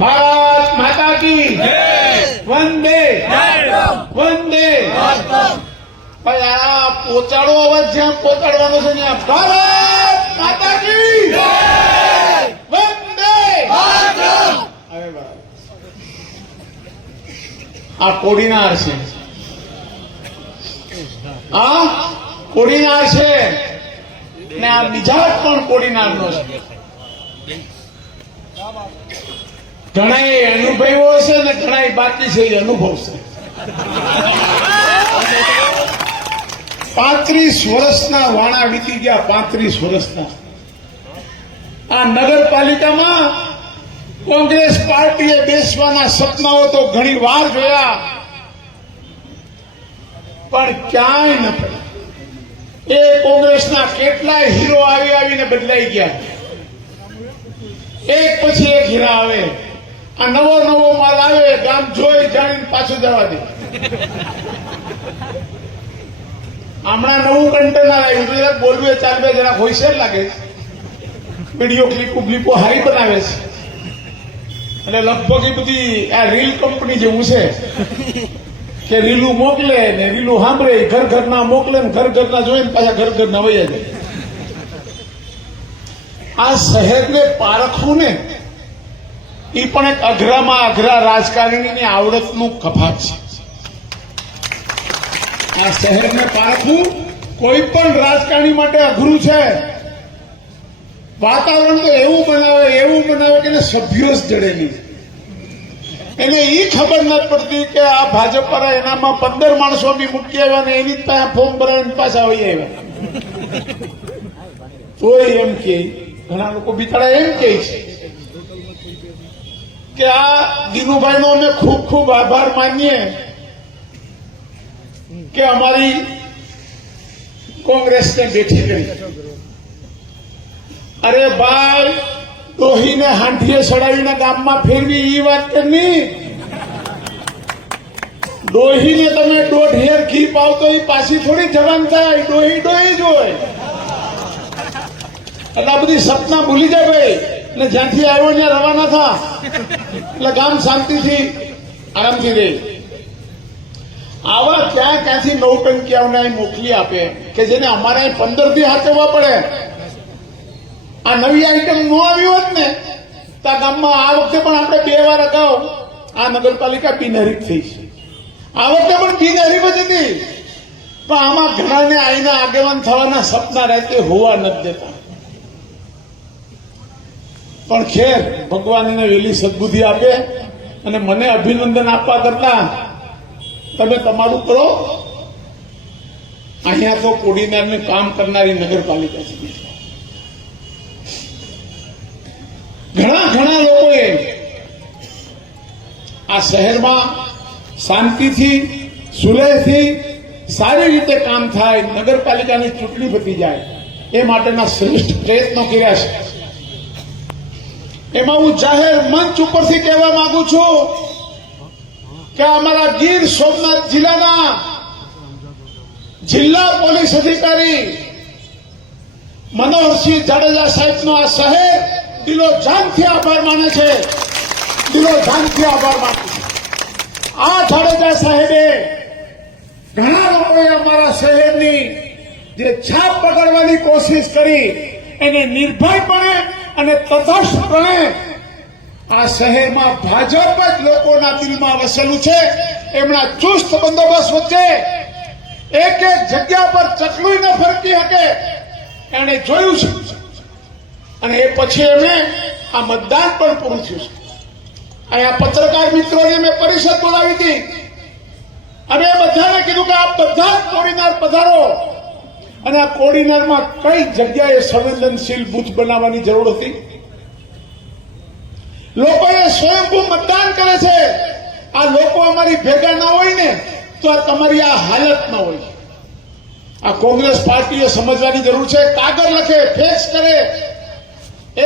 ભારત માતા કી વંદે વંદે. ભાઈ આ પોચાડો અવાજ જ્યાં પહોંચાડવાનો છે ત્યાં ભારત માતા કી વંદે. આ કોડીનાર છે, આ કોડીનાર છે ને આ મિજાજ પણ કોડીનારનો છે. ઘણા અનુભવ્યો છે ને ઘણા બાકી છે એ અનુભવશે. 35 વર્ષના વાણા વીતી ગયા, 35 વર્ષના. આ નગરપાલિકામાં કોંગ્રેસ પાર્ટીએ બેસવાના સપનાઓ તો ઘણી વાર જોયા, પણ ક્યાંય ન પડ્યા. એ કોંગ્રેસના કેટલાય હીરો આવી આવીને બદલાઈ ગયા. એક પછી એક હીરા આવે, આ નવો નવો માલ આવે, ગામ જોઈ જાણીને પાછું જવા દે. હમણાં નવું કન્ટેનર આવ્યું તો જરાક બોલવે ચાલવે જરાક હોશિયાર લાગે, વિડીયો ક્લિપો હારી બનાવે છે. અને લગભગ એ બધી આ રીલ કંપની જેવું છે કે રીલું મોકલે ને રીલું સાંભળે, ઘર ઘરના મોકલે ને ઘર ઘરના જોઈને પાછા ઘર ઘરના વયા જાય. આ શહેરને પારખવું ને એ પણ એક અઘરામાં અઘરા રાજકારણીની આવડતનું કપાટ છે. આ શહેરને પારખવું કોઈ પણ રાજકારણી માટે અઘરું છે. વાતાવરણ તો એવું બનાવે કે એને સભ્યો જ જડેલી. એને એ ખબર નથી પડતી કે આ ભાજપ પર એનામાં 15 માણસો બી મૂકી આવ્યા ને એની પાસે ફોર્મ ભરાવીને પાછા વહી આવ્યા. તોય એમ કે ઘણા લોકો બિચારા એમ કે છે કે આ દિનુભાઈનો અમે ખૂબ ખૂબ આભાર માનીએ કે અમારી કોંગ્રેસને બેઠી કરી. અરે ભાઈ, ડોહીને હાંઠીએ ચડાવીને ગામમાં ફેરવી એ વાત કરની. ડોહીને તમે 1.5 હેર ઘી પાવ તો એ પાછી થોડી જવાન થાય. ડોહી જ હોય. એટલે આ બધી સપના ભૂલી જાય ભાઈ, એટલે જ્યાંથી આવ્યો ત્યાં રવાના થા, એટલે ગામ શાંતિથી આરામથી રહે. આવા ક્યાંથી નવટંકિયાઓને મોકલી આપે કે જેને અમારે 15 દી હાચવવા પડે. આ નવી આઈટમ ન આવી હોત ને તો આ ગામમાં આ વખતે પણ આપણે 2 વાર અગાઉ આ નગરપાલિકા બિનહરીફ થઈ છે. આ વખતે પણ બિનહરીફ જ હતી, પણ આમાં ઘણાને આઈના આગેવાન થવાના સપના રાતે હોવા નથી દેતા. પણ ખેર, ભગવાનને વેલી સદબુદ્ધિ આપે અને મને અભિનંદન આપવા કરતા તમે તમારું કરો. અહીંયા તો કોડીનારને કામ કરનારી નગરપાલિકા છે. ઘણા લોકોએ આ શહેરમાં શાંતિથી સુલેહથી સારી રીતે કામ થાય, નગરપાલિકાની ચૂંટણી પતી જાય એ માટેના શ્રેષ્ઠ પ્રયત્નો કર્યા છે. એમાં હું જાહેર મંચ ઉપરથી કહેવા માંગુ છું કે અમારા ગીર સોમનાથ જિલ્લાના જિલ્લા પોલીસ અધિકારી મનોહરસિંહ જાડેજા સાહેબનો આ શહેર દિલો જાનથી આભાર માને છે. દિલો જાનથી આભાર માને છે. આ જાડેજા સાહેબે ઘણા લોકોએ અમારા શહેરની જે છાપ પકડવાની કોશિશ કરી એને નિર્ભયપણે અને તટસ્થપણે આ શહેરમાં ભાજપ જ લોકોના દિલમાં વસેલું છે. એમના ચુસ્ત બંદોબસ્ત વચ્ચે એક જગ્યા પર ચકલું ન ફરકી શકે એને જોયું છે. અને એ પછી એમણે આ મતદાન પણ પૂરું થયું છે. અહીંયા પત્રકાર મિત્રોને મેં પરિષદ બોલાવી હતી અને એ બધાને કીધું કે આપ બધા જ કોડીનાર પધારો. અને આ કોડીનારમાં કઈ જગ્યાએ સંવેદનશીલ બૂથ બનાવવાની જરૂર હતી? લોકોએ સ્વયંભૂ મતદાન કરે છે. આ લોકો અમારી ભેગા ના હોય ને તો આ તમારી આ હાલત ના હોય. આ કોંગ્રેસ પાર્ટીએ સમજવાની જરૂર છે. કાગળ લખે, ફેક્સ કરે,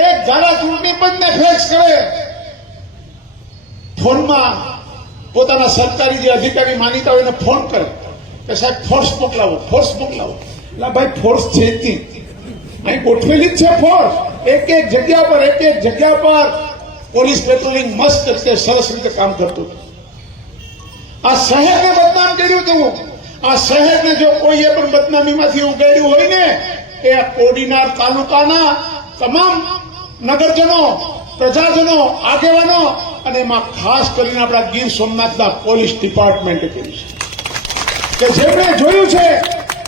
એક ધારા ચૂંટણી પંચને ફેક્સ કરે, ફોનમાં પોતાના સરકારી જે અધિકારી માનીતા હોય એને ફોન કરે કે સાહેબ ફોર્સ મોકલાવો. એટલે ભાઈ ફોર્સ છે અહીં ગોઠવેલી જ છે. ફોર્સ એક જગ્યા પર પોલીસ પેટ્રોલિંગ મસ્ત રીતે સરસ રીતે કામ કરતું હતું. આ શહેરને બદનામ કર્યું હતું. આ શહેરને જો કોઈએ પણ બદનામીમાંથી ઉગાડ્યું હોય ને એ આ કોડીનાર તાલુકાના તમામ નગરજનો, પ્રજાજનો, આગેવાનો અને એમાં ખાસ કરીને આપણા ગીર સોમનાથના પોલીસ ડિપાર્ટમેન્ટે કર્યું છે કે જેમણે જોયું છે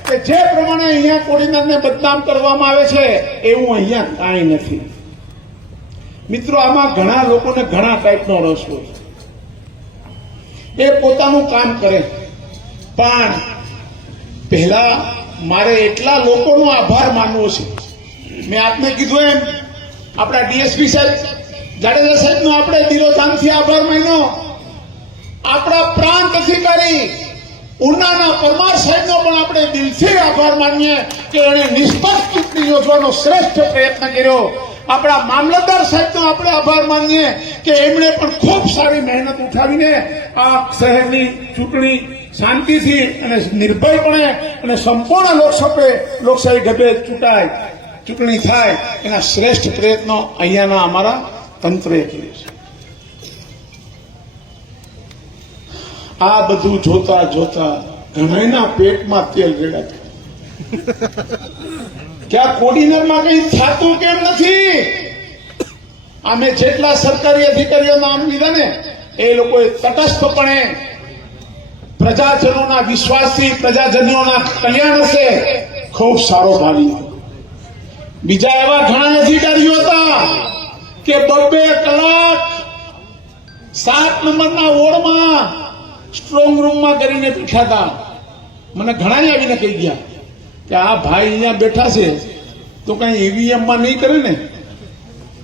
કે જે પ્રમાણે અહીંયા કોડીનારને બદનામ કરવામાં આવે છે એવું અહીંયા કાંઈ નથી. મિત્રો, આમાં ઘણા લોકોને ઘણા ટાઈપનો રસ હોય. એ પોતાનું કામ કરે, પણ પહેલા મારે એટલા લોકોનો આભાર માનવો છે. મેં આપને કીધું એમ આપણા ડીએસપી સાહેબ જાડેજા સાહેબનો આપણે દિલોજાનથી આભાર માન્યો. આપણા પ્રાંત અધિકારી ઉનાના પરમાર સાહેબનો પણ આપણે દિલથી આભાર માનીએ કે એણે નિષ્પક્ષ ચૂંટણી યોજવાનો શ્રેષ્ઠ પ્રયત્ન કર્યો. આપણા મામલતદાર સાહેબનો આપણે આભાર માનીએ કે એમણે પણ ખૂબ સારી મહેનત ઉઠાવીને આ શહેરની ચૂંટણી શાંતિથી અને નિર્ભયપણે અને સંપૂર્ણ લોકશાહી ઢબે ચૂંટણી થાય એના શ્રેષ્ઠ પ્રયત્નો અહીંયાના અમારા તંત્રએ કર્યું છે. આ બધું જોતા જોતા ઘણાના પેટમાં તેલ રેડાતું કે આ કોડીનારમાં કઈ થતું કેમ નથી. અમે જેટલા સરકારી અધિકારીઓ નામ લીધા ને એ લોકોએ તટસ્થપણે પ્રજાજનોના વિશ્વાસથી પ્રજાજનોના કલ્યાણ હશે ખૂબ સારો ભાવી. બીજા એવા ઘણા અધિકારીઓ હતા કે 2 કલાક 7 નંબરના વોર્ડમાં સ્ટ્રોંગ રૂમમાં કરીને બેઠા હતા. મને ઘણા આવીને કહી ગયા કે આ ભાઈ અહીંયા બેઠા છે તો કઈ ઈવીએમમાં નહીં કરે ને.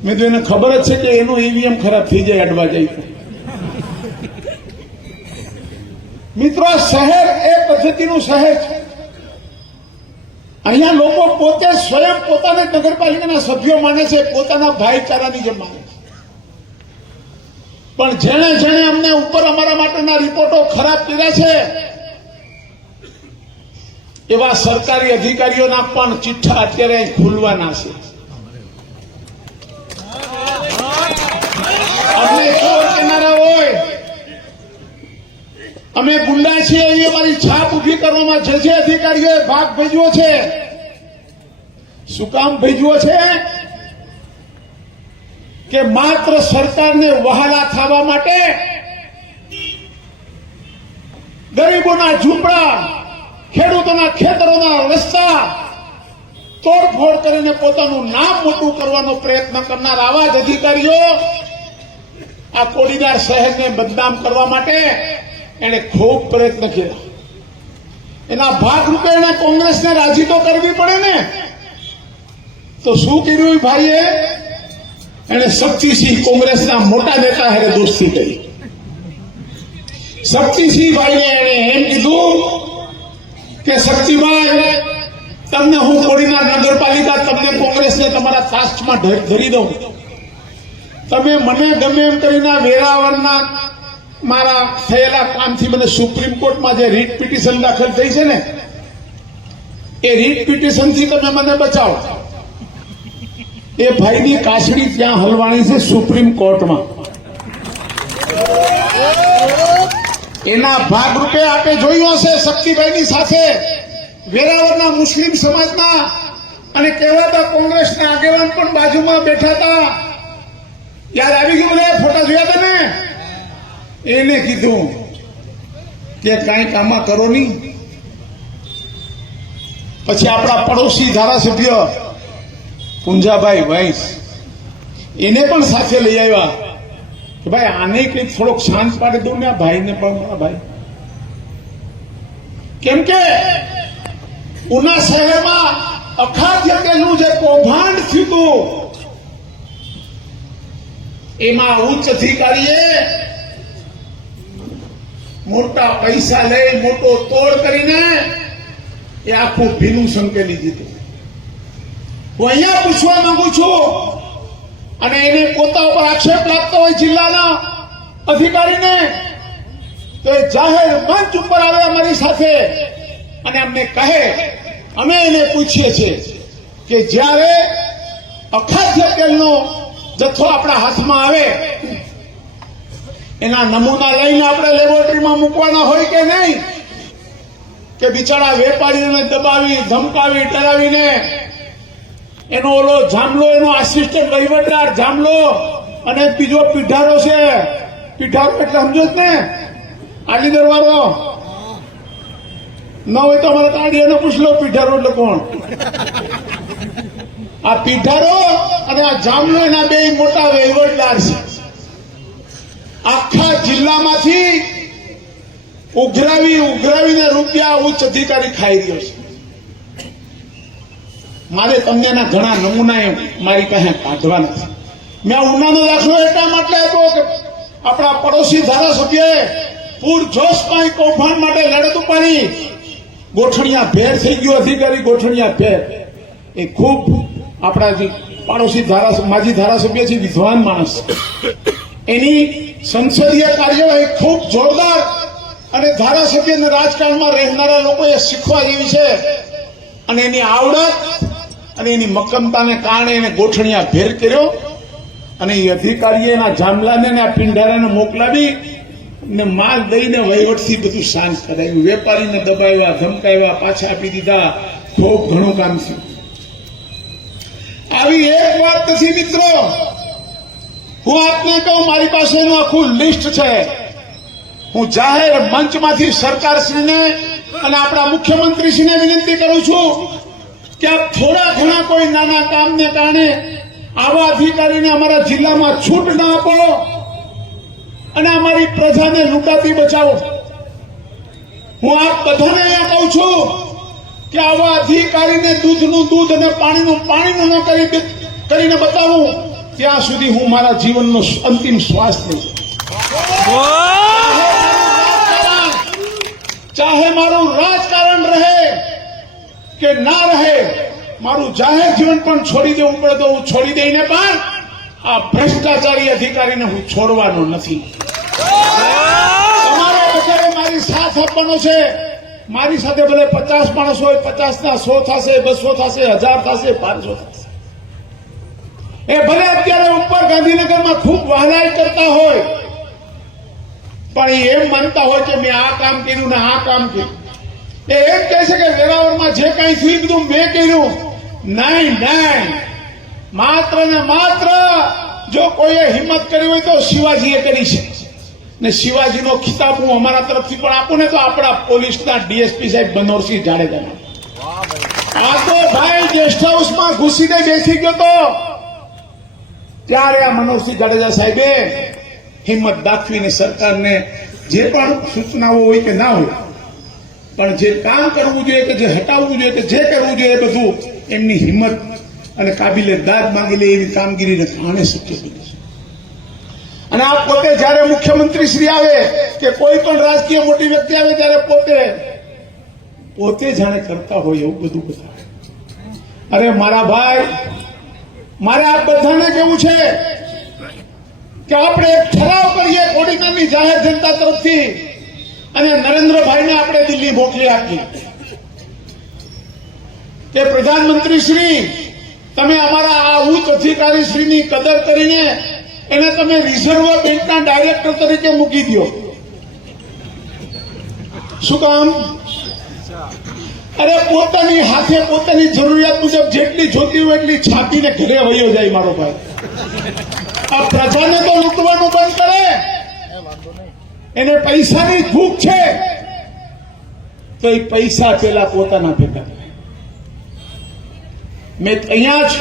મેં તો એને ખબર જ છે કે એનું ઈવીએમ ખરાબ થઈ જાય અડવા જાય તો. મિત્રો, શહેર એ પદ્ધતિનું શહેર છે. અહીંયા લોકો પોતે સ્વયં પોતાને નગરપાલિકાના સભ્યો માને છે, પોતાના ભાઈચારાની જેમ માને છે. પણ જેણે જેણે અમને ઉપર અમારા માટેના રિપોર્ટો ખરાબ કર્યા છે એવા સરકારી અધિકારીઓના પણ ચિઠ્ઠા અત્યારે ખુલવાના છે. અમને ખબર કરનારા હોય અમે ગુંડા છીએ એ અમારી છાપ ઉભી કરવામાં જે અધિકારીઓએ ભાગ ભજવ્યો છે. શું કામ ભજવ્યો છે? કે માત્ર સરકારને વહાલા થવા માટે ગરીબોના ઝૂંપડા, ખેડૂતોના ખેતરોના રસ્તા તોડફોડ કરીને પોતાનું નામ મોટું કરવાનો પ્રયત્ન કરનાર આવા જ અધિકારીઓ આ કોડીનાર શહેરને બદનામ કરવા માટે એને ખૂબ પ્રયત્ન કર્યા. એના ભાગરૂપે એને કોંગ્રેસને રાજી તો કરવી પડે ને. તો શું કર્યું ભાઈએ? એને શક્તિસિંહ કોંગ્રેસના મોટા નેતા હારે દોસ્તી કરી. શક્તિસિંહ ભાઈને એને એમ કીધું કે શક્તિભાઈ, તમને હું કોડીનાર નગરપાલિકા તમને કોંગ્રેસને તમારા તાસ્ટમાં ધરી દઉં. તમે મને ગમે એમ કરીને વેરાવળના મારા થયેલા કામથી મને સુપ્રીમ કોર્ટમાં જે રીટ પિટિશન દાખલ થઈ છે ને એ રીટ પિટિશનથી તમે મને બચાવો. એ ભાઈની કાસડી ત્યાં હલવાણી છે સુપ્રીમ કોર્ટમાં. એના ભાગરૂપે આપણે જોયું હશે શક્તિભાઈની સાથે વેરાવળના મુસ્લિમ સમાજના અને કહેવાતા કોંગ્રેસના આગેવાન પણ બાજુમાં બેઠા હતા. યાદ આવી ગયું ને? ફોટા જોયા હતા ને? એને કીધું કે કાંઈક આમાં કરો નહીં. પછી આપણા પડોશી ધારાસભ્ય પુંજાભાઈ વૈસ એને પણ સાથે લઈ આવ્યા કે ભાઈ આને કંઈક થોડોક શાંત પાડી દઉં ને આ ભાઈને પણ. મારા ભાઈ કેમ કે ઉના શહેરમાં અખાદ્ય તેલનું જે કૌભાંડ થયું હતું એમાં ઉચ્ચ અધિકારીએ મોટા પૈસા લઈ મોટો તોડ કરીને એ આખું ભીનું સંકેલી દીધું. હું અહીંયા પૂછવા માંગુ છું અને એને પોતા ઉપર આક્ષેપ લાગતો હોય જિલ્લાના અધિકારીને તો એ જાહેર મંચ ઉપર આવે અમારી સાથે અને અમને કહે. અમે એને પૂછીએ છીએ કે જ્યારે અખાદ્ય તેલનો જથ્થો આપણા હાથમાં આવે એના નમૂના લઈને આપણે લેબોરેટરીમાં મૂકવાના હોય કે નહીં, કે બિચારા વેપારીઓને દબાવી ધમકાવી ડરાવીને એનો ઓલો જામલો, એનો આસિસ્ટન્ટ વહીવટદાર જામલો અને બીજો પીઢારો છે. પીઢારો એટલે સમજો જ ને, આલીદર વાળો ન હોય તો અમારે કાઢીને પૂછ લો પીઢારો એટલે કોણ. આ પીઢારો અને આ જામલો એના બે મોટા વહીવટદાર છે. આખા જિલ્લામાંથી ઉઘરાવીને રૂપિયા ઉચ્ચ અધિકારી ખાઈ રહ્યો છે. મારે તમને એના ઘણા નમૂના મારી પાસે કાઢવાના છે. મેં ઉનાનો દાખલો એટલા માટે આપ્યો કે આપણા પડોશી ધારાસભ્યએ પૂરજોશમાં કૌભાંડ માટે લડત ઉપાડી. ગોઠણિયા ભેર થઈ ગયો અધિકારી, ગોઠણિયા ભેર. એ ખૂબ આપણા જે પાડોશી માજી ધારાસભ્ય છે, વિદ્વાન માણસ. એની સંસદીય કાર્યવાહી ખૂબ જોરદાર અને ધારાસભ્યને રાજકારણમાં રહેનારા લોકોએ શીખવા જેવી છે. અને એની આવડત અને એની મક્કમતાને કારણે એને ગોઠણિયા ભેર કર્યો અને એ અધિકારીએ એના જામલાને આ પિંડારાને મોકલાવી ને માલ દઈને વહીવટથી બધું શાંત કરાવ્યું. વેપારીને દબાવ્યા, ધમકાવ્યા, પાછા આપી દીધા. ખૂબ ઘણું કામ થયું. આવી એક વાત નથી મિત્રો. હું આપને કહું, મારી પાસે એનું આખું લિસ્ટ છે. હું જાહેર મંચમાંથી સરકારશ્રીને અને આપણા મુખ્યમંત્રીશ્રીને વિનંતી કરું છું કે આપ થોડા ઘણા કોઈ નાના કામને કારણે આવા અધિકારીને અમારા જિલ્લામાં છૂટ ના આપો અને અમારી પ્રજાને લૂંટાતી બચાવો. હું આપ બધાને અહીંયા કહું છું કે આવા અધિકારીને દૂધનું દૂધ અને પાણીનું પાણીનું ન કરીને બતાવું ત્યાં સુધી હું મારા જીવનનો અંતિમ શ્વાસ લઈશ. ચાહે મારું રાજકારણ રહે કે ના રહે, મારું જાહેર જીવન પણ છોડી દેવું પડે તો હું છોડી દઈને પણ આ ભ્રષ્ટાચારી અધિકારીને હું છોડવાનો નથી. તમારે બધાએ મારી સાથ આપવાનો છે. મારી સાથે ભલે 50 માણસ હોય, 50 ના 100 થશે, 200 થશે, 1000 થશે, 500 થશે. એ ભલે અત્યારે ઉપર ગાંધીનગરમાં ખૂબ વહાલાઈ કરતા હોય પણ એમ માનતા હોય કે મેં આ કામ કર્યું ને આ કામ કર્યું. એ એમ કહે છે કે વેરાવળમાં જે કાંઈ થયું બધું મેં કર્યું. નહીં, માત્ર ને માત્ર જો કોઈએ હિંમત કરી હોય તો શિવાજીએ કરી છે. ને શિવાજીનો ખિતાબ હું અમારા તરફથી પણ આપું ને તો આપણા પોલીસના ડીએસપી સાહેબ બનોરસિંહ જાડેજા. આ તો ભાઈ ગેસ્ટ હાઉસમાં ઘૂસીને બેસી ગયો તો ત્યારે આ મનોહરસિંહ જાડેજા સાહેબે હિંમત દાખવીને સરકારને જે પણ સૂચનાઓ હોય કે ના હોય પણ જે કામ કરવું જોઈએ કે જે હટાવવું જોઈએ કે જે કરવું જોઈએ બધું એમની હિંમત અને કાબિલે દાદ માંગી લે એવી કામગીરીને કારણે શક્ય બન્યું છે. અને આ પોતે જયારે મુખ્યમંત્રી શ્રી આવે કે કોઈ પણ રાજકીય મોટી વ્યક્તિ આવે ત્યારે પોતે જાણે કરતા હોય એવું બધું બતાવે. અરે મારા ભાઈ, મારે આ બધાને કેવું છે કે આપણે એક ઠરાવ કરીએ ઓડિશાની જાહેર જનતા તરફથી અને નરેન્દ્રભાઈને આપણે દિલ્હી મોકલી આપીએ કે પ્રધાનમંત્રી શ્રી, તમે અમારા આ ઉચ્ચ અધિકારી શ્રીની કદર કરીને એને તમે રિઝર્વ બેંકના ડાયરેક્ટર તરીકે મૂકી દો. શું કામ? અરે પોતાની હાથે પોતાની જરૂરિયાત મુજબ જેટલી જોતી હોય એટલી છાપીને ઘરે વયો જાય મારો ભાઈ. આ પ્રજાને તો લૂંટવાનું બંધ કરે. એને પૈસાની ભૂખ છે તો એ પૈસા પેલા પોતાના ભેગા કરે. મેં અહીંયા જ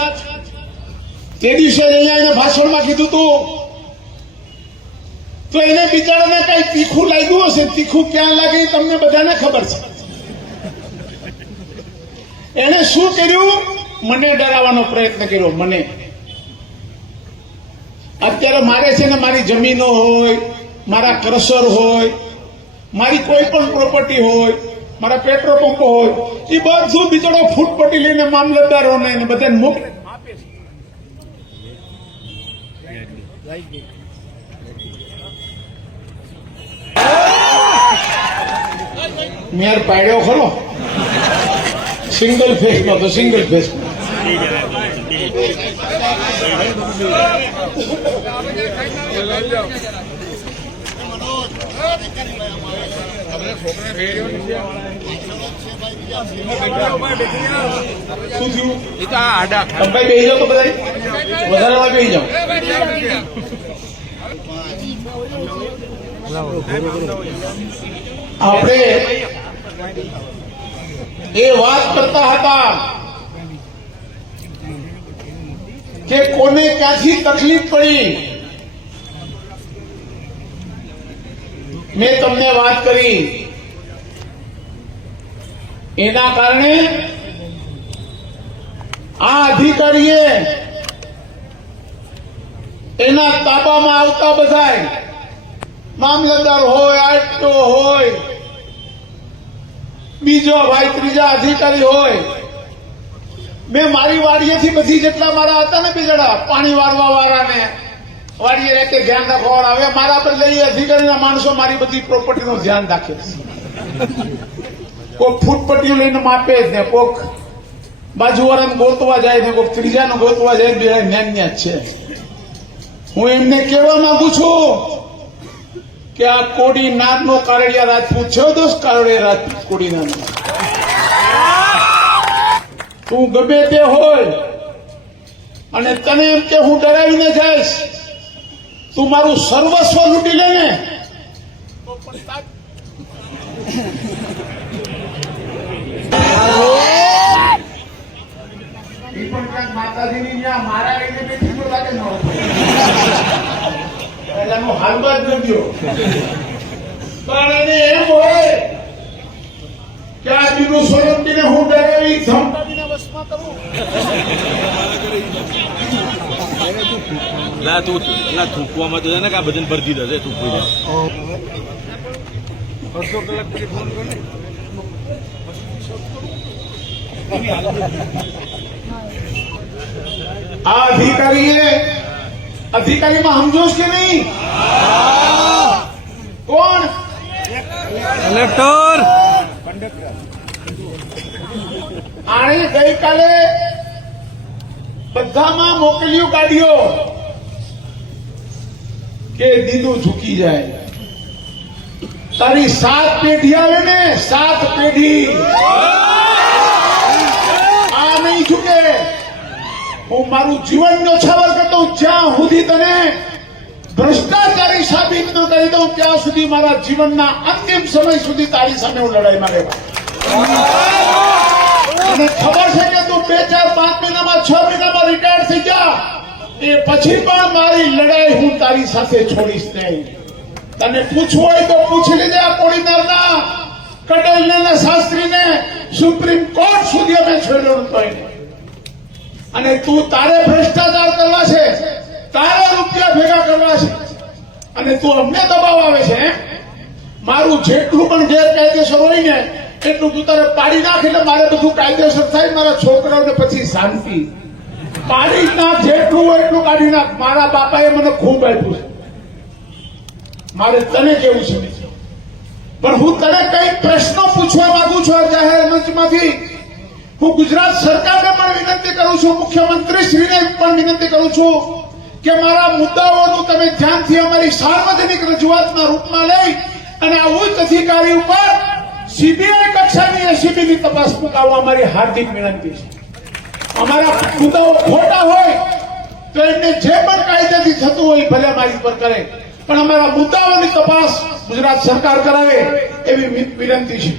તે દિવસે અહીંયા એને ભાષણમાં કીધું હતું તો એને બિચારાને કઈ તીખું લાગ્યું હશે. તીખું ક્યાં લાગે તમને બધાને ખબર છે. એને શું કર્યું? મને ડરાવવાનો પ્રયત્ન કર્યો. મને અત્યારે મારે છે ને મારી જમીનો હોય, મારા ક્રશર હોય, મારી કોઈ પણ પ્રોપર્ટી હોય, મારા પેટ્રોલ પંપો હોય, એ બધું બિચારો ફૂટપટ્ટી લઈને મામલતદારોને બધાને મોકલે. મેર પાડ્યો ખરો સિંગલ ફેસ માં તો સિંગલ ફેસ આડા તમે બેસી જાઓ તો બધા વધારે બેસી જાઓ. આપણે એ વાત કરતા હતા કે કોને ક્યાંથી તકલીફ પડી. મેં તમને વાત કરી એના કારણે આ અધિકારીએ એના તાબામાં આવતા બધાય મામલતદાર હોય, આરટીઓ હોય, બીજો ભાઈ ત્રીજા અધિકારી હોય, મેં મારી વાડીએથી બધી જેટલા મારા હતા ને બીજડા પાણી વારવા વાળાને વાડીએ રહેતે ધ્યાન રાખવા આવે મારા પર લઈ અધિકારીના માણસો મારી બધી પ્રોપર્ટીનું ધ્યાન રાખે. કોઈક ફૂટપટ્ટીઓ લઈને માપે જ ને, કોઈક બાજુવાળાને ગોતવા જાય ને, કોઈક ત્રીજાને ગોતવા જાય, બે ન્યાન્યા જ છે. હું એમને કહેવા માંગુ છું કે આ કોડી નાગનો કારડિયા રાજપૂત છે. દોસ્ત કારડિયા રાજપૂત કોડી નાગ તું ગમે તે હોય અને તને એમ કે હું ડરાવીને જઈશ, તું મારું સર્વસ્વ લૂંટી લે ને માતાજીની જ્યાં મારા એને બેઠી તો લાગે ન એટલે હું હાલમાં જ નથી. પણ એને એમ હોય કે આ બીજું સોલંકીને હું ડરાવી ધમકાવીને વશમાં કરું. થૂકવામાં તો છે ને કે આ બધાને ભરતી થશે થૂકવી જાય. 200 કલાક પછી ફોન કરો ને. આ અધિકારીમાં સમજોશ કે નહીં? કોણ? કલેક્ટર. આણે ગઈકાલે બધામાં મોકલ્યું કાઢ્યો કે દીદું ઝૂકી જાય. તારી 7 પેઢી આવે ને, 7 પેઢી આ નહીં ઝૂકે. હું મારું જીવન ન્યોછાવર કરતો જ્યાં સુધી તને ભ્રષ્ટાચારી સાબિત ન કરી દઉં ત્યાં સુધી મારા જીવનના અંતિમ સમય સુધી તારી સામે હું લડાઈમાં રહેવા. અને ખબર છે કે તું 2, 4, 5 મહિનામાં 6 મહિનામાં રિટાયર થઈ જા, એ પછી પણ મારી લડાઈ હું તારી સાથે છોડીશ નહીં. તને પૂછવું હોય તો પૂછી લેજે આ કોડીનારના કડલના શાસ્ત્રીને સુપ્રીમ કોર્ટ સુધી અમે છોડ્યો નતો એને. અને તું તારે ભ્રષ્ટાચાર કરવા છે, તારે રૂપિયા ભેગા કરવા છે અને તું અમને દબાવ આવે છે. મારું જેટલું પણ ગેરકાયદેસર હોય ને એટલું તું તારે પાડી નાખ એટલે મારે બધું કાયદેસર થાય. મારા છોકરાઓને પછી શાંતિ. પાડી નાખ, જેટલું હોય એટલું કાઢી નાખ. મારા બાપાએ મને ખૂબ આપ્યું છે, મારે તને કેવું છે. પણ હું તને કઈ પ્રશ્નો પૂછવા માંગુ છું આ જાહેર મંચમાંથી. હું ગુજરાત સરકારને પણ વિનંતી કરું છું, મુખ્યમંત્રી શ્રીને પણ વિનંતી કરું છું કે મારા મુદ્દાઓનું તમે ધ્યાનથી અમારી સાર્વજનિક રજૂઆતના રૂપમાં લઈ અને આ ઉચ્ચ અધિકારી ઉપર સીબીઆઈ કક્ષાની એસીબીની તપાસ મુકાવવા અમારી હાર્દિક વિનંતી છે. અમારા મુદ્દાઓ ખોટા હોય તો એમને જે પણ કાયદેથી થતું હોય ભલે મારી પર કરે, પણ અમારા મુદ્દાઓની તપાસ ગુજરાત સરકાર કરાવે એવી વિનંતી છે.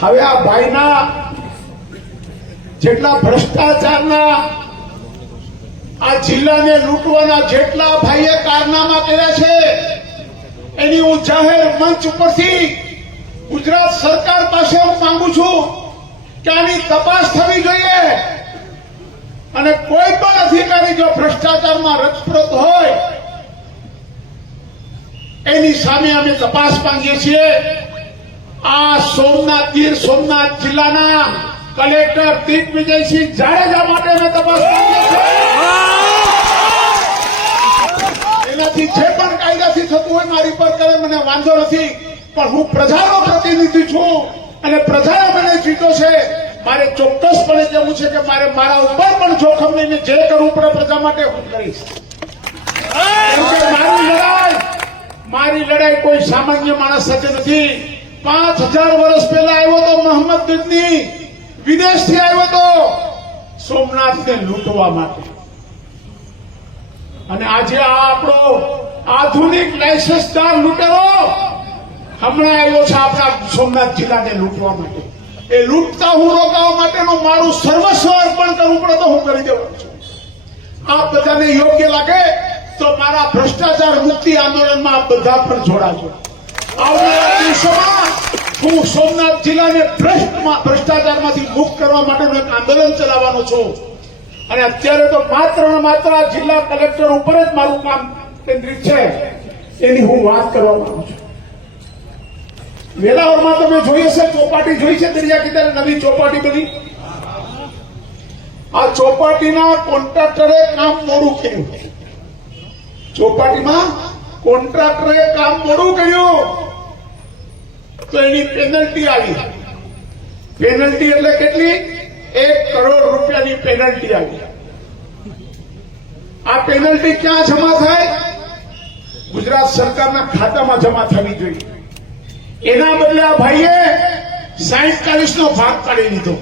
હવે આ ભાઈના જેટલા ભ્રષ્ટાચારના આ જિલ્લાને લૂંટવાના જેટલા ભાઈએ કારનામા કર્યા છે એની હું જાહેર મંચ ઉપરથી ગુજરાત સરકાર પાસે હું માંગુ છું કે આની તપાસ થવી જોઈએ. અને કોઈ પણ અધિકારી જો ભ્રષ્ટાચારમાં રચપ્રત હોય એની સામે અમે તપાસ માંગીએ છીએ. આ ગીર સોમનાથ જિલ્લાના કલેક્ટર દિગ્વિજયસિંહ જાડેજા માટે અમે તપાસ માંગીએ છીએ. એનાથી જે પણ કાયદાથી થતું હોય મારી પર કરે, મને વાંધો નથી, પણ હું પ્રજાનો પ્રતિનિધિ છું અને પ્રજાએ મને જીતો છે. મારે ચોક્કસપણે કહેવું છે કે મારે મારા ઉપર પણ જોખમ લઈને જે કરવું પડે પ્રજા માટે હું કરીશ. કેમ કે મારી લડાઈ કોઈ સામાન્ય માણસ સાથે નથી. 5000 વર્ષ પહેલા આવ્યો તો મોહમ્મદ ગઝની, વિદેશથી આવ્યો તો સોમનાથને લૂંટવા માટે. અને આજે આ આપણો આધુનિક લાયસન્સદાર લૂંટેરો હમણાં આવ્યો છે આપણા સોમનાથ જિલ્લાને લૂંટવા માટે. એ લૂંટતા હું રોકાવા માટેનું મારું સર્વસ્વ અર્પણ કરવું પડે તો હું કરી દેવાનો છું. આ બધાને યોગ્ય લાગે તો મારા ભ્રષ્ટાચાર મુક્તિ આંદોલનમાં આપ બધા પણ જોડાજો. આવનારા દિવસોમાં હું સોમનાથ જિલ્લાને ભ્રષ્ટાચારમાંથી મુક્ત કરવા માટેનું એક આંદોલન ચલાવવાનો છું. અને અત્યારે તો માત્ર ને માત્ર આ જિલ્લા કલેક્ટર ઉપર જ મારું કામ કેન્દ્રિત છે. એની હું વાત કરવા માંગુ છું. વેલાવરમાં તમે જોઈ હશે, ચોપાટી જોઈ છે દરિયા કિનારે નવી ચોપાટી બની. આ ચોપાટીના કોન્ટ્રાક્ટરે કામ મોડું કર્યું. ચોપાટીમાં કોન્ટ્રાક્ટરે કામ મોડું કર્યું તો એની પેનલ્ટી આવી. પેનલ્ટી એટલે કેટલી? 1 કરોડ રૂપિયાની પેનલ્ટી આવી. આ પેનલ્ટી ક્યાં જમા થાય? ગુજરાત સરકારના ખાતામાં જમા થવી જોઈએ. એના બદલે આ ભાઈએ 60-40 નો ભાગ કાઢી લીધો.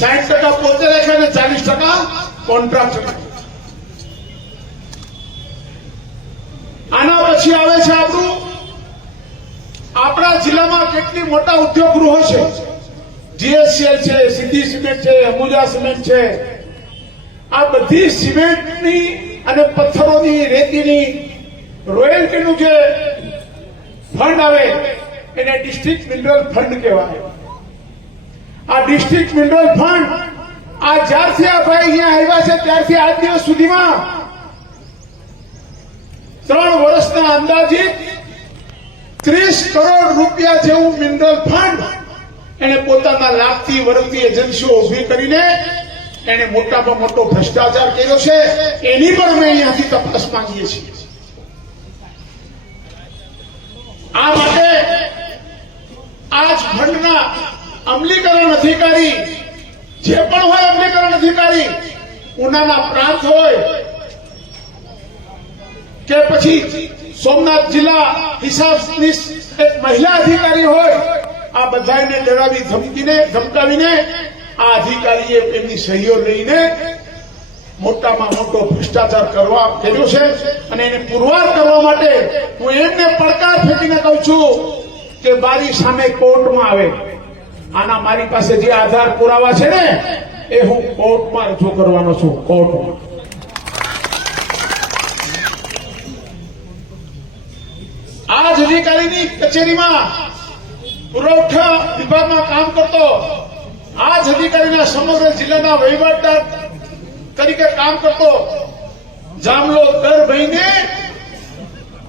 60% પોતે રાખે અને 40% કોન્ટ્રાક્ટર. આના પછી આવે છે આપણા જિલ્લામાં કેટલી મોટા ઉદ્યોગ ગૃહો છે. જીએસસીએલ છે, સિદ્ધિ સિમેન્ટ છે, અંબુજા સિમેન્ટ છે. આ બધી સિમેન્ટની અને પથ્થરોની, રેતીની રોયલ્ટીનું જે ફંડ આવે એને ડિસ્ટ્રિક્ટ મિનરલ ફંડ કહેવાય. આ ડિસ્ટ્રિક્ટ મિનરલ ફંડ આ જ્યારથી આ ભાઈ અહીંયા આવ્યા છે ત્યારથી આજ દિવસ સુધીમાં 3 વર્ષના અંદાજિત 30 કરોડ રૂપિયા જેવું મિનરલ ફંડ એને પોતાના લાગતી વળગતી એજન્સીઓ ઉભી કરીને એને મોટામાં મોટો ભ્રષ્ટાચાર કર્યો છે. એની પણ અમે અહીંયાથી તપાસ માંગીએ છીએ. આ માટે આજ ફંડના અમલીકરણ અધિકારી જે પણ હોય, અમલીકરણ અધિકારી ઉનાના પ્રાંત હોય કે પછી સોમનાથ જિલ્લા હિસાબની એક મહિલા અધિકારી હોય, આ બધાને ડરાવી ધમકાવીને આ અધિકારીએ એમની સહીઓ લઈને મોટામાં મોટો ભ્રષ્ટાચાર કર્યો છે. અને એને પુરવાર કરવા માટે હું એમને પડકાર ફેંકીને કહું છું કે મારી સામે કોર્ટમાં આવે. આના મારી પાસે જે આધાર પુરાવા છે ને એ હું કોર્ટમાં રજૂ કરવાનો છું. કોર્ટમાં આ જ અધિકારીની કચેરીમાં પુરવઠા વિભાગમાં કામ કરતો આ જ અધિકારીના સમગ્ર જિલ્લાના વહીવટદાર તરીકે કામ કરતો જામલો દર મહિને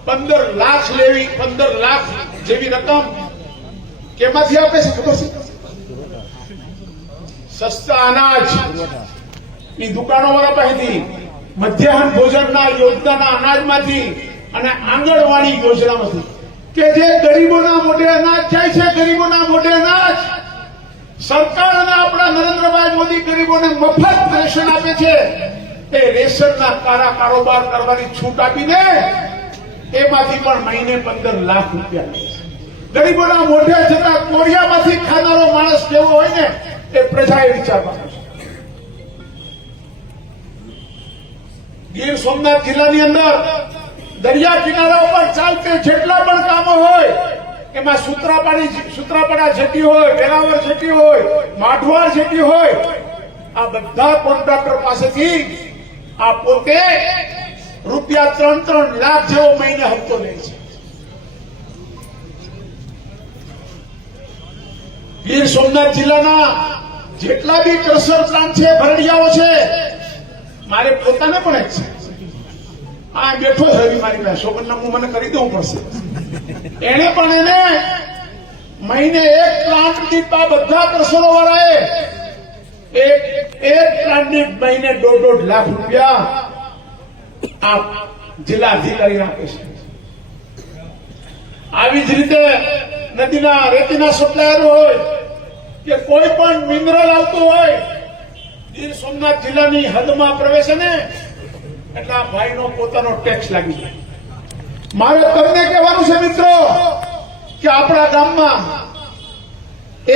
15 લાખ લેવી, 15 લાખ જેવી રકમ કેમાંથી આપે છે ખબર છે? સસ્તા અનાજ ની દુકાનો વાળા પાસેથી, મધ્યાહન ભોજનના યોજનાના અનાજમાંથી અને આંગણવાડી યોજનામાંથી, કે જે ગરીબોના મોઢે અનાજ જાય છે. ગરીબોના મોઢે અનાજ સરકાર અને આપણા નરેન્દ્રભાઈ મોદી ગરીબોને મફત રેશન આપે છે. એ રેશનના કારા કારોબાર કરવાની છૂટ આપીને એમાંથી પણ મહિને 15 લાખ રૂપિયા લે છે. ગરીબોના મોઢે જતા કોરિયામાંથી ખાનારો માણસ કેવો હોય ને એ પ્રજાએ વિચારવાનું છે. ગીર સોમનાથ જિલ્લાની અંદર દરિયા કિનારા ઉપર ચાલતે જેટલા પણ કામો હોય એમાં સૂત્રાપાડા જેટી હોય, વેરાવળ જેટી હોય, માઢવાડ જેટી હોય, આ બધા કોન્ટ્રાક્ટર પાસેથી આ પોતે રૂપિયા 3-3 લાખ જેવો મહિને હપ્તો લે છે. ગીર સોમનાથ જિલ્લાના જેટલા બી ક્રશર પ્લાન્ટ છે, ભરડિયાઓ છે, મારે પોતાને પણ જ છે. આ બેઠો છે હજી મારી પાસે સોગંદનામું મને કરી દેવું પડશે. એને પણ એને મહિને એક પ્લાન્ટ દીઠ આ બધા કરસરો વાળાએ એક પ્લાન્ટ દીઠ મહિને 1.5 લાખ રૂપિયા આ જિલ્લા અધિકારી આપે છે. આવી જ રીતે નદીના રેતીના સપ્લાયર હોય કે કોઈ પણ મિનરલ આવતું હોય ગીર સોમનાથ જિલ્લાની હદમાં પ્રવેશે ને એટલે આ ભાઈનો પોતાનો ટેક્સ લાગી જાય. મારે તમને કહેવાનું છે મિત્રો કે આપણા ગામમાં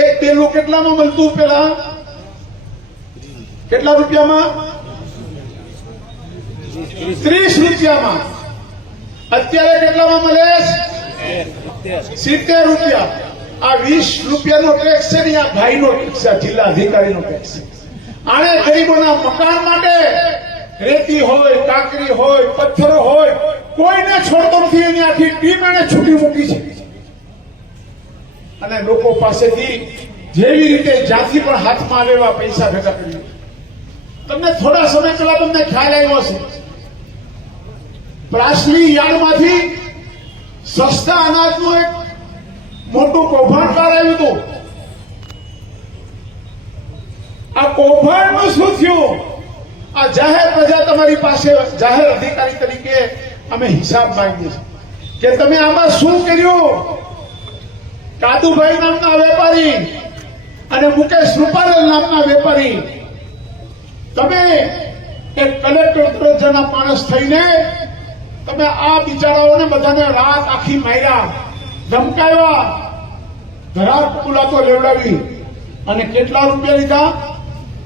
એક પેલું કેટલામાં મળતું પેલા કેટલા રૂપિયામાં 30 રૂપિયામાં અત્યારે કેટલામાં મળે 70 રૂપિયા. આ 20 રૂપિયાનો ટેક્સ છે ને આ ભાઈનો ટેક્સ છે, જિલ્લા અધિકારીનો ટેક્સ છે. આને ગરીબોના મકાન માટે રેતી હોય કાંકરી હોય પથ્થરો હોય કોઈને છોડતો નથી. એની આખી ટીમ એને છૂટી મૂકી છે અને લોકો પાસેથી જેવી રીતે જ્યાંથી પણ હાથમાં આવે એવા પૈસા ભેગા કરી. તમને થોડા સમય પહેલા તમને ખ્યાલ આવ્યો છે પ્રાસલી યાર્ડમાંથી સસ્તા અનાજનું એક મોટું કૌભાંડ બહાર આવ્યું હતું. આ કૌભાંડનું શું થયું? આ જાહેર પ્રજા તમારી પાસે જાહેર અધિકારી તરીકે અમે હિસાબ માંગીએ છીએ કે તમે આમાં શું કર્યું? કાદુભાઈ નામના વેપારી અને મુકેશ રૂપારેલ નામના વેપારી તમે એક કલેક્ટર દરજ્જાના માણસ થઈને તમે આ બિચારાઓને બધાને રાત આખી માર્યા, ધમકાવ્યા, ઘરાટ પુલાતો લેવડાવી અને કેટલા રૂપિયા લીધા?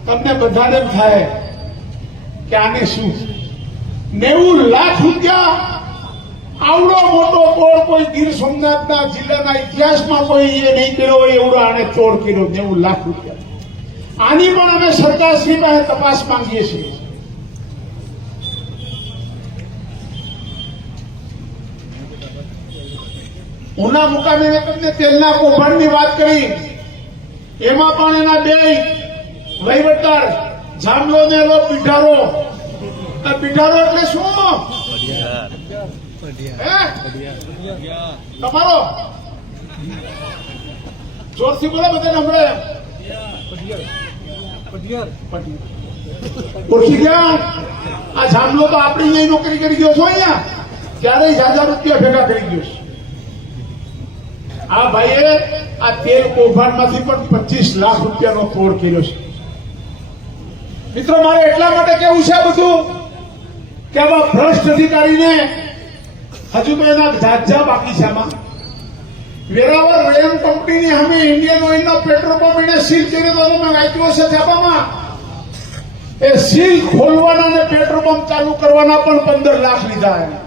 તમને બધાને એમ થાય કે આને શું 90 લાખ રૂપિયા. આવડો મોટો તોડ કોઈ ગીર સોમનાથના જિલ્લાના ઇતિહાસમાં કોઈ એ નહીં કર્યો હોય એવડો આને તોડ કર્યો 90 લાખ રૂપિયા. આની પણ અમે સરકારશ્રી પાસે તપાસ માંગીએ છીએ. ઉના મુકામે મેં તમને તેલના કૌભાંડની વાત કરી, એમાં પણ એના બે વહીવટદાર જામલો ને એલો પીઠારો. પીઠારો એટલે શું? તમારો જોરથી બોલો બધાને હમણાં ઓળખી ગયા. આ જામલો તો આપણી અહીં નોકરી કરી ગયો છો, અહીંયા ક્યારેય 1000 રૂપિયા ભેગા કરી ગયો છે. આ ભાઈએ આ તેલ કૌભાંડમાંથી પણ 25 લાખ રૂપિયાનો તોડ કર્યો છે. મિત્રો મારે એટલા માટે કેવું છે આ બધું કે આવા ભ્રષ્ટ અધિકારીને હજુ તો એના જાજા બાકી છે. આમાં વેરાવળ રેમ કંપનીની સામે ઇન્ડિયન ઓઇલનો પેટ્રોલ પંપ એને સીલ કર્યો તો તમે વાંચ્યો છે છાપામાં. એ સીલ ખોલવાના અને પેટ્રોલ પંપ ચાલુ કરવાના પણ 15 લાખ લીધા. એને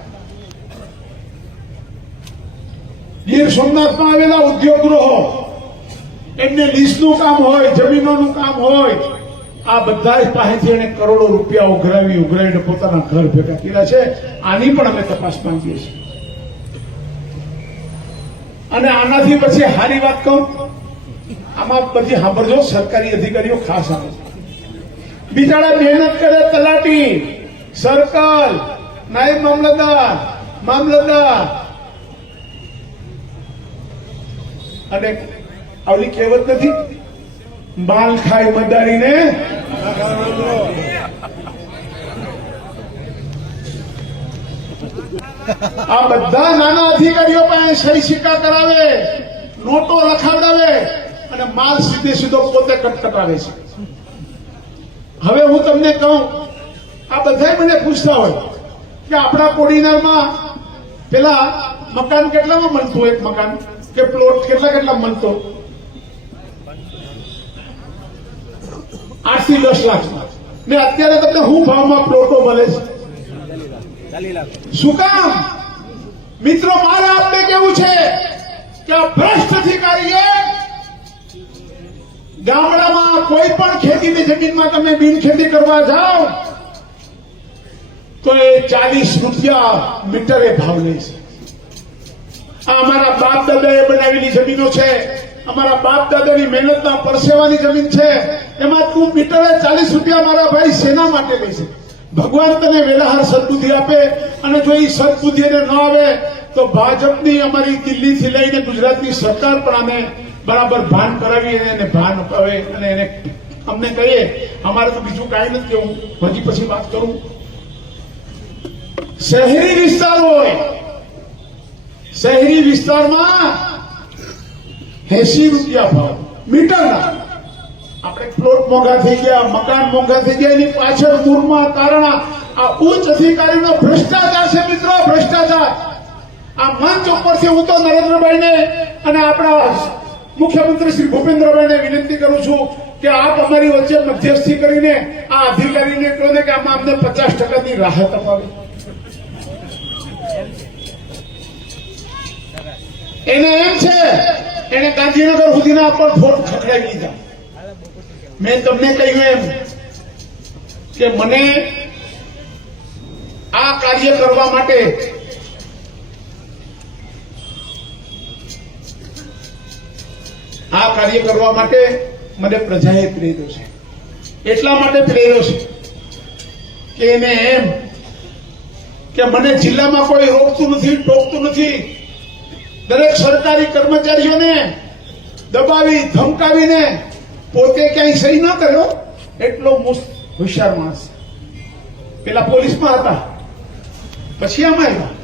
ગીર સોમનાથમાં આવેલા ઉદ્યોગ ગૃહો એમને લીઝનું કામ હોય, જમીનોનું કામ હોય, આ બધા પાસેથી એને કરોડો રૂપિયા ઉઘરાવીને પોતાના ઘર ભેગા કર્યા છે. આની પણ અમે તપાસ માંગીએ છીએ. અને આનાથી પછી સારી વાત કહું, આમાં પછી સાંભળજો, સરકારી અધિકારીઓ ખાસ આવે બિચારા મહેનત કરે, તલાટી, સર્કલ, નાયબ મામલતદાર અને આવલી કહેવત નથી માલ ખાય મદારીને. આ બધા નાના અધિકારીઓ પાસે સહી સિક્કા કરાવે, નોટો લખાવડાવે અને માલ સીધો પોતે કટકટાવે છે. હવે હું તમને કહું, આ બધા મને પૂછતા હોય કે આપણા કોડીનારમાં પેલા મકાન કેટલામાં મળતું? એક મકાન કે પ્લોટ કેટલા મળતો? 8 થી 10 લાખ ને અત્યારે તમને શું ભાવમાં પ્લોટો મળે છે? શું કામ? મિત્રો મારે આપને કેવું છે કે આ ભ્રષ્ટ અધિકારીએ ગામડામાં કોઈ પણ ખેતીની જમીનમાં તમે બિનખેતી કરવા જાઓ તો એ 40 રૂપિયા મીટરે ભાવ લે છે. આ અમારા બાપ દાદાએ બનાવેલી જમીનો છે, અમારા બાપ દાદાની મહેનતના પરસેવાની જમીન છે. એમાં તું મીટરે 40 રૂપિયા મારા ભાઈ શેના માટે લે છે? ભગવાન તને વેલાહાર સદબુદ્ધિ આપે, અને જો એ સદબુદ્ધિ એને ન આવે તો ભાજપની અમારી દિલ્હીથી લઈને ગુજરાતની સરકાર પણ આને બરાબર ભાન કરાવી અને એને ભાન અપાવે અને એને અમને કહીએ. અમારે તો બીજું કાંઈ નથી કેવું, હજી પછી વાત કરું. શહેરી વિસ્તાર હોય, શહેરી વિસ્તારમાં 80 રૂપિયા ભાવ મીટરના. આપણે પ્લોટ મોંઘા થઈ ગયા, મકાન મોંઘા થઈ ગયા, એની પાછળ મૂળમાં કારણ આ ઉચ્ચ અધિકારીનો ભ્રષ્ટાચાર છે મિત્રો, ભ્રષ્ટાચાર. આ મંચ ઉપરથી હું તો નરેન્દ્રભાઈને અને આપણા મુખ્યમંત્રી શ્રી ભૂપેન્દ્રભાઈને વિનંતી કરું છું કે આપ અમારી વચ્ચે મધ્યસ્થી કરીને આ અધિકારીને કહો ને કે આમાં અમને 50% રાહત અપાવે. એને એમ છે એને ગાંધીનગર સુધીના પણ ફોન ખખડાવી દીધા. મેં તમને કહ્યું એમ કે મને આ કાર્ય કરવા માટે મને પ્રજાએ પ્રેર્યો છે. એટલા માટે પ્રેર્યો છે કે એને એમ કે મને જિલ્લામાં કોઈ રોકતું નથી, ટોકતું નથી. દરેક સરકારી કર્મચારીઓને દબાવી ધમકાવીને પોતે ક્યાંય સહી ન કર્યો એટલો હોશિયાર માણસ. પેલા પોલીસમાં હતા, પછી આમાં આવ્યા,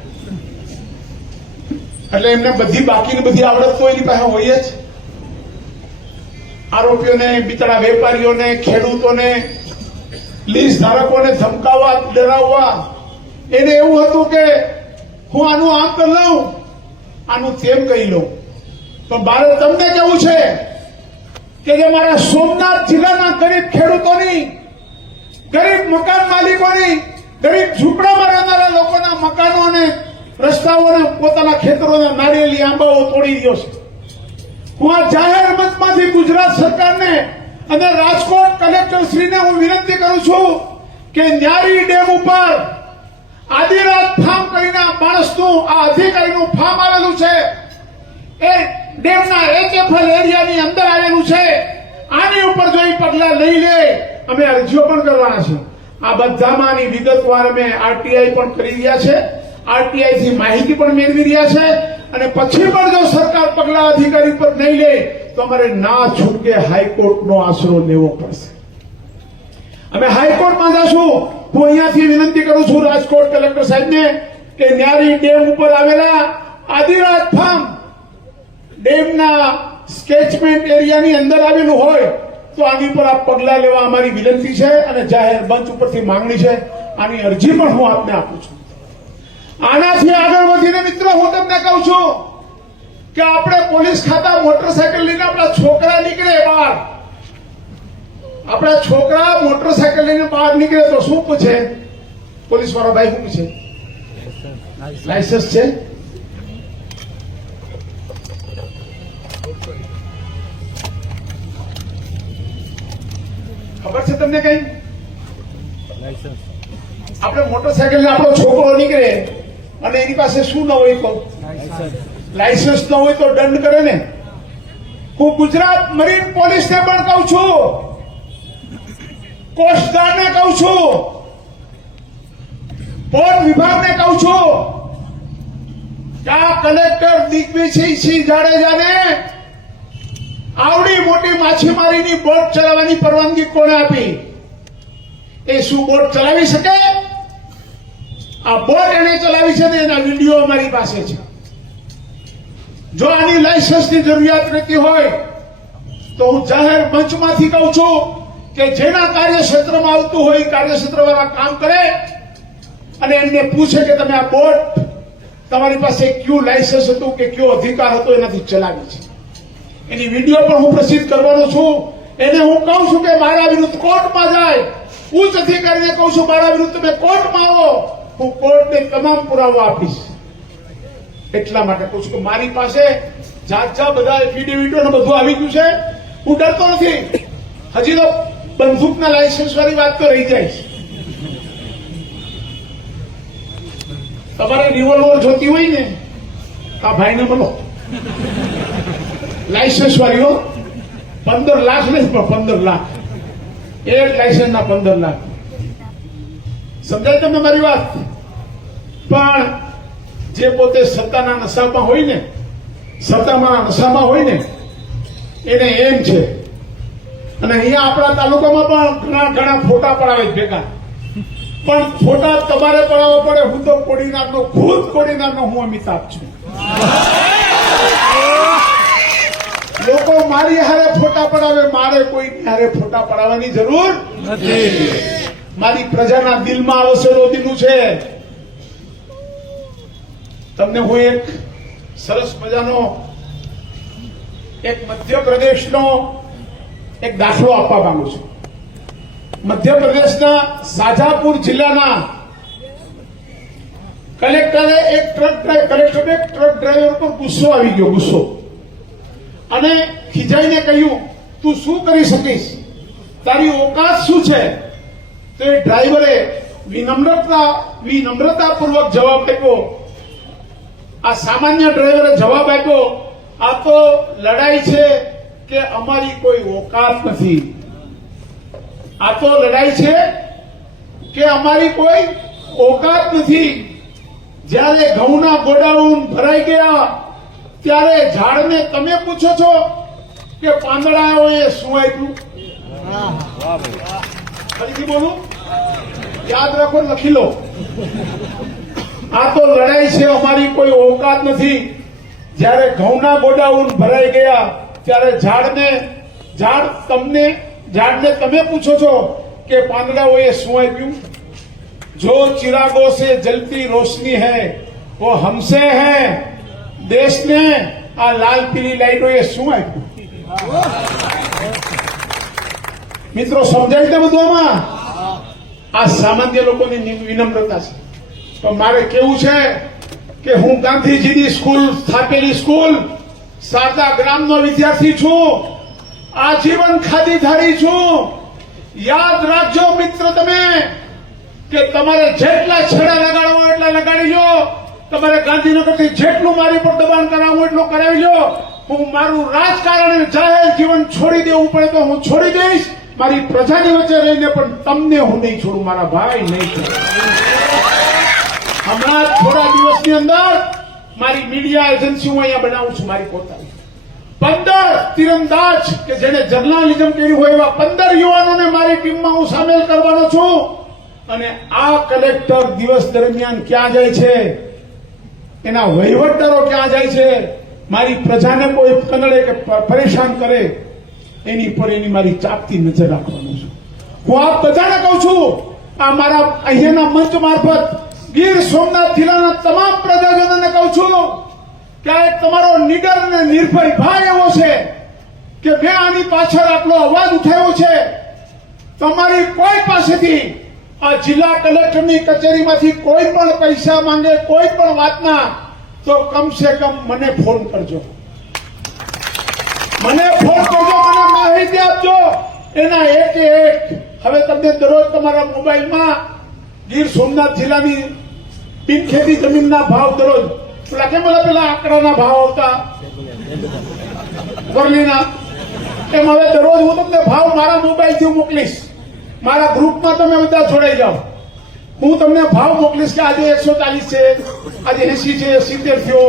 એટલે એમને બધી બાકીની બધી આવડત તો એની પાસે હોય જ. આરોપીઓને, બિચારા વેપારીઓને, ખેડૂતોને, લીઝ ધારકોને ધમકાવવા, ડરાવવા. એને એવું હતું કે હું આનું આમ કરી લઉં, આનું તેમ કહી લઉં. પણ ભારત તમને કેવું છે કે જે મારા સોમનાથ જિલ્લાના ગરીબ ખેડૂતોની, ગરીબ મકાન માલિકોની, ગરીબ ઝૂંપડામાં રહેનારા લોકોના મકાનો અને રસ્તાઓને, પોતાના ખેતરોના નારિયેળી આંબાઓ તોડી રહ્યો છે. હું આ જાહેર મંચમાંથી ગુજરાત સરકારને અને રાજકોટ કલેક્ટરશ્રીને હું વિનંતી કરું છું કે ન્યારી ડેમ ઉપર આદિરાજ ફાર્મ કરીને આ માણસનું, આ અધિકારીનું ફાર્મ આવેલું છે, એ ડેમના HFL એરિયાની અંદર આવેલું છે. આની ઉપર જો પગલા લઈ લે, અમે અરજીઓ પણ કરવાના છે. આ બધામાંની વિગતવાર અમે RTI પણ કરી રહ્યા છે, RTI થી માહિતી પણ મેળવી રહ્યા છે. અને પછી પણ જો સરકાર પગલા અધિકારી પર નહીં લે તો અમારે ના છૂટકે હાઈકોર્ટનો આશરો લેવો પડશે. અમે હાઈકોર્ટમાં જશું. હું અહીંયાથી વિનંતી કરું છું રાજકોટ કલેક્ટર સાહેબને કે ન્યારી ડેમ ઉપર આવેલા આદિરાજ ફાર્મ ડેમના સ્કેચમેન્ટ એરિયાની અંદર આવેલું હોય તો આની પર આપ પગલા લેવા અમારી વિનંતી છે અને જાહેર મંચ ઉપરથી માંગણી છે. આની અરજી પણ હું આપને આપું છું. આનાથી આગળ વધીને મિત્રો હું તમને કહું છું કે આપણે પોલીસ ખાતા મોટરસાયકલ લઈને આપણા છોકરા નીકળે બહાર, આપણા છોકરા મોટરસાયકલ લઈને બહાર નીકળે તો શું પૂછે પોલીસ વાળો ભાઈ? શું પૂછે? લાયસન્સ છે? ખબર છે તમને કઈ? આપણે મોટરસાયકલ ને આપણો છોકરો નીકળે અને એની પાસે શું ન હોય તો લાયસન્સ ન હોય તો દંડ કરે ને. હું ગુજરાત મરીન પોલીસને પણ કહું છું, કોસ્ટગાર્ડને કહું છું, પોર્ટ વિભાગને કહું છું કે આ કલેક્ટર દિગ્વિજયસિંહ જાડેજાને આવડી મોટી માછીમારીની બોટ ચલાવવાની પરવાનગી કોણે આપી? એ શું બોટ ચલાવી શકે? આ બોટ એને ચલાવી છે ને એના વિડીયો અમારી પાસે છે. જો આની લાયસન્સની જરૂરિયાત રહેતી હોય તો હું જાહેર મંચમાંથી કહું છું કે જેના કાર્યક્ષેત્રમાં આવતું હોય કાર્યક્ષેત્ર વાળા કામ કરે અને એમને પૂછે કે તમે આ બોટ તમારી પાસે કયું લાયસન્સ હતું કે કયો અધિકાર હતો એનાથી ચલાવી છે. એની વિડીયો પણ હું પ્રસિદ્ધ કરવાનો છું. એને હું કહું છું કે મારા વિરુદ્ધ કોર્ટમાં જાય. ઉચ્ચ અધિકારીને કહું છું મારા વિરુદ્ધ તમે કોર્ટમાં આવો, હું કોર્ટને તમામ પુરાવા આપીશ. એટલા માટે કહું છું કે મારી પાસે જાત બધા એફિડેવિટો ને બધું આવી ગયું છે. હું ડરતો નથી. હજી તો બંદૂકના લાયસન્સ વાળી વાત તો રહી જાય છે. તમારે રિવોલ્વર જોતી હોય ને આ ભાઈને બોલો, લાયસન્સ વાળીઓ 15 લાખ નહીં પણ 15 લાખ, એક લાયસન્સ ના 15 લાખ. સમજાય તમને મારી વાત? પણ જે પોતે સત્તાના નશામાં હોય ને, સત્તામાં નશામાં હોય ને, એને એમ છે. અને અહીંયા આપણા તાલુકામાં પણ ઘણા ફોટા પડાવે છે ભેગા. પણ ફોટા તમારે પડાવવા પડે. હું તો કોડીનારનો, ખુદ કોડીનારનો હું અમિતાભ છું. લોકો મારી હારે ફોટા પડાવે, મારે કોઈ હારે ફોટા પડાવવાની જરૂર નથી. મારી પ્રજાના દિલમાં વસેલો દિલું છે. તમને હું એક સરસ મજાનો એક મધ્યપ્રદેશનો એક દાખલો આપવા માંગુ છું. મધ્યપ્રદેશના શાજાપુર જિલ્લાના કલેક્ટરને એક ટ્રક ડ્રાઈવર પર ગુસ્સો આવી ગયો, ગુસ્સો. અને ખીજાઈને કહ્યું, તું શું કરી શકીશ, તારી ઓકાત શું છે? તો એ ડ્રાઈવરે વિનમ્રતાપૂર્વક જવાબ આપ્યો. આ સામાન્ય ડ્રાઈવરે જવાબ આપ્યો, આ તો લડાઈ છે કે અમારી કોઈ ઓકાત નથી. આ તો લડાઈ છે કે અમારી કોઈ ઓકાત નથી. જ્યારે ઘઉંના ગોડાઉન ભરાઈ ગયા ત્યારે ઝાડને તમે પૂછો છો કે પાંદડાઓએ શું આપ્યું? ફરીથી બોલું, યાદ રાખો, લખી લો. આ તો લડાઈ છે, અમારી કોઈ ઓકાત નથી. જ્યારે ઘઉંના ગોડાઉન ભરાઈ ગયા ત્યારે ઝાડને તમે પૂછો છો કે પાંદડાઓએ શું આપ્યું? જો ચિરાગો સે જલતી રોશની है वो हमसे है. દેશને આ લાલ પીળી લાઈટોએ શું આપ્યું? મિત્રો સમજાય છે બધું આમાં? આ સામાન્ય લોકોની વિનમ્રતા છે. તો મારે કેવું છે કે હું ગાંધીજીની સ્કૂલ, સ્થાપેલી સ્કૂલ શારદા ગ્રામનો વિદ્યાર્થી છું. આજીવન ખાદીધારી છું. યાદ રાખજો મિત્ર તમે કે તમારે જેટલા છેડા લગાડવા એટલા લગાડી લો. તમારે ગાંધીનગરથી જેટલું મારી પર દબાણ કરાવવું એટલું કરાવી લો. હું મારું રાજકારણ જાહેર જીવન છોડી દેવું પડે તો હું છોડી દઈશ. મારી પ્રજાની વચ્ચે રહીને પણ તમને હું નહીં છોડું, મારા ભાઈ, નહીં છોડું. હમણાં થોડા દિવસની અંદર મારી મીડિયા એજન્સી હું અહીંયા બનાવું છું, મારી પોતાની. 15 તીરંદાજ કે જેને જર્નાલિઝમ કર્યું હોય એવા 15 યુવાનોને મારી ટીમમાં હું સામેલ કરવાનો છું. અને આ કલેક્ટર દિવસ દરમિયાન ક્યાં જાય છે, એના વહીવટદારો ક્યાં જાય છે, મારી પ્રજાને કોઈ કનડે કે પરેશાન કરે એની પર એની મારી ચાપતી નજર રાખવાનો છું. હું આપ બધાને કહું છું, આ મારા અહીંયાના મંચ મારફત ગીર સોમનાથ જિલ્લાના તમામ પ્રજાજનોને કહું છું કે આ એક તમારો નિડર અને નિર્ભય ભાઈ એવો છે કે મેં આની પાછળ આટલો અવાજ ઉઠાવ્યો છે. તમારી કોઈ પાસેથી આ જિલ્લા કલેક્ટરની કચેરીમાંથી કોઈ પણ પૈસા માંગે, કોઈ પણ વાતના, તો કમસે કમ મને ફોન કરજો. મને માહિતી આપજો. એના એક હવે તમને દરરોજ તમારા મોબાઈલમાં ગીર સોમનાથ જિલ્લાની બિનખેતી જમીનના ભાવ દરરોજ પેલા આંકડાના ભાવ આવતા વરલીના, એમ હવે દરરોજ હું તમને ભાવ મારા મોબાઈલથી મોકલીશ. મારા ગ્રુપમાં તમે બધા જોડાઈ જાઓ. હું તમને ભાવ મોકલીશ કે આજે 140 છે, આજે 80 છે, 70 થયો,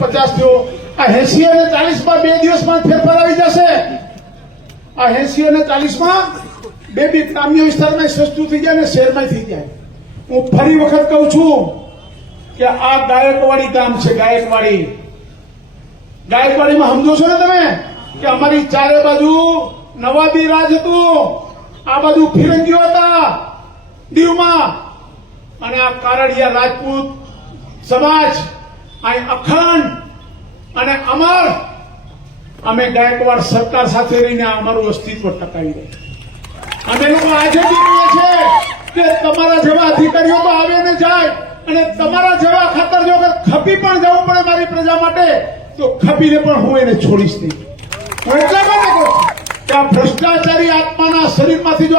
50 થયો. આ 80 અને 40 માં 2 દિવસમાં ફેરફાર આવી જશે. આ 80 અને 40 માં બે ગ્રામ્ય વિસ્તારમાં સસ્તું થઈ જાય અને શહેરમાં થઈ જાય. હું ફરી વખત કહું છું કે આ ગાયકવાડી ગામ છે. ગાયકવાડીમાં સમજો છો ને તમે કે અમારી ચારે બાજુ નવાબી રાજ હતું. આ બાજુ ફિરંગીઓ હતા દીવમાં, અને આ કારડિયા રાજપૂત સમાજ અહીં અખંડ અને અમર. અમે ગાયકવાડ સરકાર સાથે રહીને અમારું અસ્તિત્વ ટકાવી રહ્યા. અમે લોકો આજે બી કહીએ છીએ કે તમારા જેવા અધિકારીઓ તો આવે ને જાય, અને તમારા જેવા ખાતર જો ખપી પણ જવું પડે મારી પ્રજા માટે તો ખપીને પણ હું એને છોડીશ નહીં. હું એટલા માટે કહું છું કે આ ભ્રષ્ટાચારી આત્માના શરીરમાંથી જો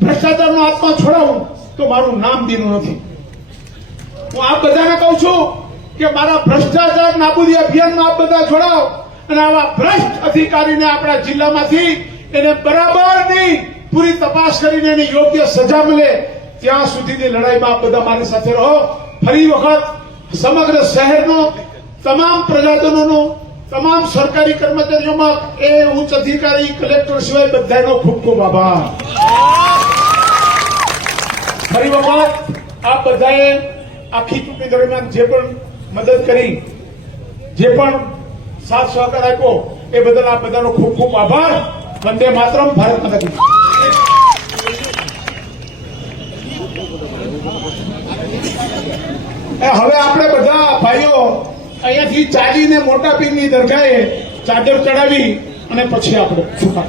ભ્રષ્ટાચારનો આત્મા છોડાવું તો મારું નામ દીનું નથી. હું આપ બધાને કહું છું કે મારા ભ્રષ્ટાચાર નાબૂદી અભિયાનમાં આપ બધા જોડાઓ, અને આવા ભ્રષ્ટ અધિકારીને આપણા જિલ્લામાંથી એને બરાબરની પૂરી તપાસ કરીને એની યોગ્ય સજા મળે ત્યાં સુધીની લડાઈમાં આપ બધા મારી સાથે રહો. ફરી વખત સમગ્ર શહેરનો તમામ પ્રજાજનોનો, તમામ સરકારી કર્મચારીઓમાં એ ઉચ્ચ અધિકારી, કલેક્ટર સિવાય બધાનો ખૂબ ખૂબ આભાર. ફરી વખત આપ બધાએ આખી ચૂંટણી દરમિયાન જે પણ મદદ કરી, જે પણ સાથ સહકાર આપ્યો એ બદલ આપ બધાનો ખૂબ ખૂબ આભાર. વંદે માતરમ. ભારત માતા કી જય. હવે આપણે બધા ભાઈઓ અહીંયાથી ચાલીને મોટા પીરની દરગાહે ચાદર ચડાવી અને પછી આપણે છુપા